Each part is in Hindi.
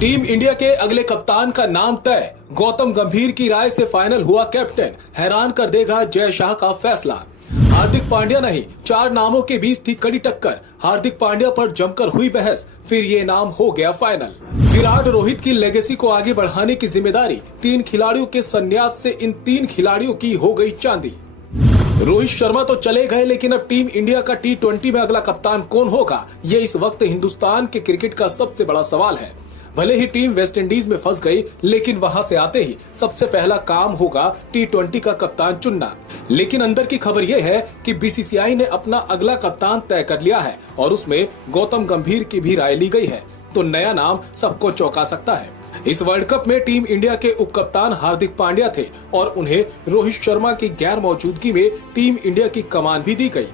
टीम इंडिया के अगले कप्तान का नाम तय। गौतम गंभीर की राय से फाइनल हुआ कैप्टन। हैरान कर देगा जय शाह का फैसला। हार्दिक पांड्या नहीं, 4 नामों के बीच थी कड़ी टक्कर। हार्दिक पांड्या पर जमकर हुई बहस, फिर ये नाम हो गया फाइनल। विराट रोहित की लेगेसी को आगे बढ़ाने की जिम्मेदारी 3 खिलाड़ियों के संन्यास से इन 3 खिलाड़ियों की हो गई चांदी। रोहित शर्मा तो चले गए, लेकिन अब टीम इंडिया का T20 में अगला कप्तान कौन होगा, ये इस वक्त हिंदुस्तान के क्रिकेट का सबसे बड़ा सवाल है। भले ही टीम वेस्टइंडीज में फंस गई, लेकिन वहां से आते ही सबसे पहला काम होगा T20 का कप्तान चुनना। लेकिन अंदर की खबर यह है कि बीसीसीआई ने अपना अगला कप्तान तय कर लिया है और उसमें गौतम गंभीर की भी राय ली गई है। तो नया नाम सबको चौंका सकता है। इस वर्ल्ड कप में टीम इंडिया के उप कप्तान हार्दिक पांड्या थे और उन्हें रोहित शर्मा की गैर मौजूदगी में टीम इंडिया की कमान भी दी गई।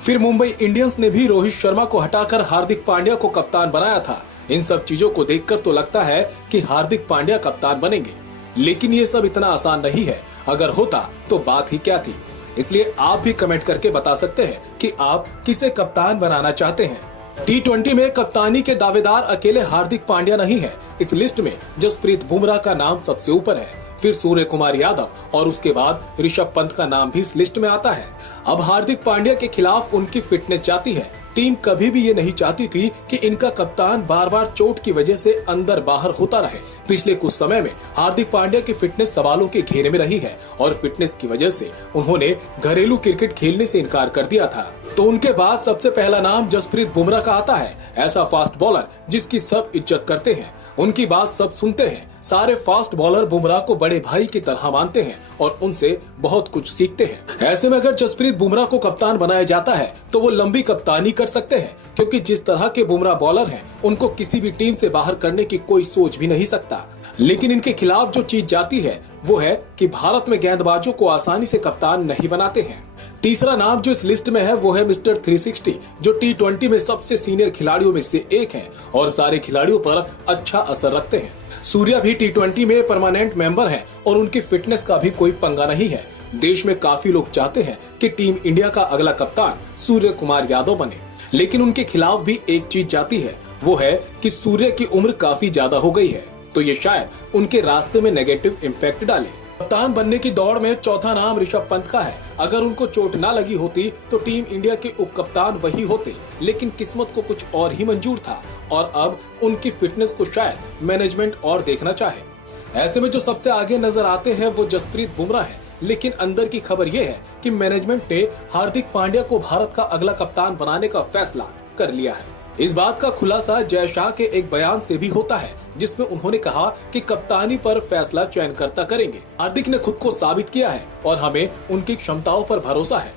फिर मुंबई इंडियंस ने भी रोहित शर्मा को हटाकर हार्दिक पांड्या को कप्तान बनाया था। इन सब चीजों को देखकर तो लगता है कि हार्दिक पांड्या कप्तान बनेंगे, लेकिन ये सब इतना आसान नहीं है। अगर होता तो बात ही क्या थी। इसलिए आप भी कमेंट करके बता सकते हैं कि आप किसे कप्तान बनाना चाहते हैं। T20 में कप्तानी के दावेदार अकेले हार्दिक पांड्या नहीं है। इस लिस्ट में जसप्रीत बुमराह का नाम सबसे ऊपर है, फिर सूर्य कुमार यादव और उसके बाद ऋषभ पंत का नाम भी इस लिस्ट में आता है। अब हार्दिक पांड्या के खिलाफ उनकी फिटनेस जाती है। टीम कभी भी ये नहीं चाहती थी कि इनका कप्तान बार बार चोट की वजह से अंदर बाहर होता रहे। पिछले कुछ समय में हार्दिक पांड्या की फिटनेस सवालों के घेरे में रही है और फिटनेस की वजह से उन्होंने घरेलू क्रिकेट खेलने से इनकार कर दिया था। तो उनके बाद सबसे पहला नाम जसप्रीत बुमराह का आता है। ऐसा फास्ट बॉलर जिसकी सब इज्जत करते हैं, उनकी बात सब सुनते हैं। सारे फास्ट बॉलर बुमराह को बड़े भाई की तरह मानते हैं और उनसे बहुत कुछ सीखते हैं। ऐसे में अगर जसप्रीत बुमराह को कप्तान बनाया जाता है तो वो लंबी कप्तानी कर सकते हैं, क्योंकि जिस तरह के बुमराह बॉलर हैं उनको किसी भी टीम से बाहर करने की कोई सोच भी नहीं सकता। लेकिन इनके खिलाफ जो चीज जाती है वो है कि भारत में गेंदबाजों को आसानी से कप्तान नहीं बनाते हैं। तीसरा नाम जो इस लिस्ट में है वो है मिस्टर 360, जो T20 में सबसे सीनियर खिलाड़ियों में से एक हैं और सारे खिलाड़ियों पर अच्छा असर रखते हैं। सूर्या भी T20 में परमानेंट मेंबर हैं और उनकी फिटनेस का भी कोई पंगा नहीं है। देश में काफी लोग चाहते हैं कि टीम इंडिया का अगला कप्तान सूर्य कुमार यादव बने, लेकिन उनके खिलाफ भी एक चीज जाती है, वो है कि सूर्य की उम्र काफी ज्यादा हो गई है, तो ये शायद उनके रास्ते में नेगेटिव इम्पैक्ट डाले। कप्तान बनने की दौड़ में चौथा नाम ऋषभ पंत का है। अगर उनको चोट ना लगी होती तो टीम इंडिया के उप कप्तान वही होते, लेकिन किस्मत को कुछ और ही मंजूर था और अब उनकी फिटनेस को शायद मैनेजमेंट और देखना चाहे। ऐसे में जो सबसे आगे नजर आते हैं वो जसप्रीत बुमराह है, लेकिन अंदर की खबर ये है कि मैनेजमेंट ने हार्दिक पांड्या को भारत का अगला कप्तान बनाने का फैसला कर लिया है। इस बात का खुलासा जय शाह के एक बयान से भी होता है, जिसमें उन्होंने कहा कि कप्तानी पर फैसला चयनकर्ता करेंगे। हार्दिक ने खुद को साबित किया है और हमें उनकी क्षमताओं पर भरोसा है।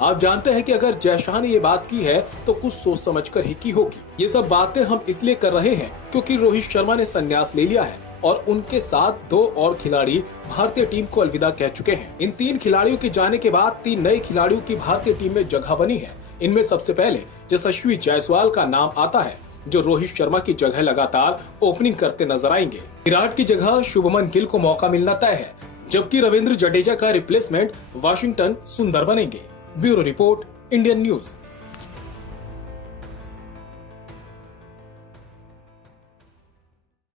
आप जानते हैं कि अगर जय शाह ने ये बात की है तो कुछ सोच समझकर ही की होगी। ये सब बातें हम इसलिए कर रहे हैं क्योंकि रोहित शर्मा ने संन्यास ले लिया है और उनके साथ 2 और खिलाड़ी भारतीय टीम को अलविदा कह चुके हैं। इन 3 खिलाड़ियों के जाने के बाद 3 नए खिलाड़ियों की भारतीय टीम में जगह बनी है। इनमें सबसे पहले यशस्वी जायसवाल का नाम आता है, जो रोहित शर्मा की जगह लगातार ओपनिंग करते नजर आएंगे। विराट की जगह शुभमन गिल को मौका मिलना तय है, जबकि रविंद्र जडेजा का रिप्लेसमेंट वाशिंगटन सुंदर बनेंगे। Bureau report, Indian news.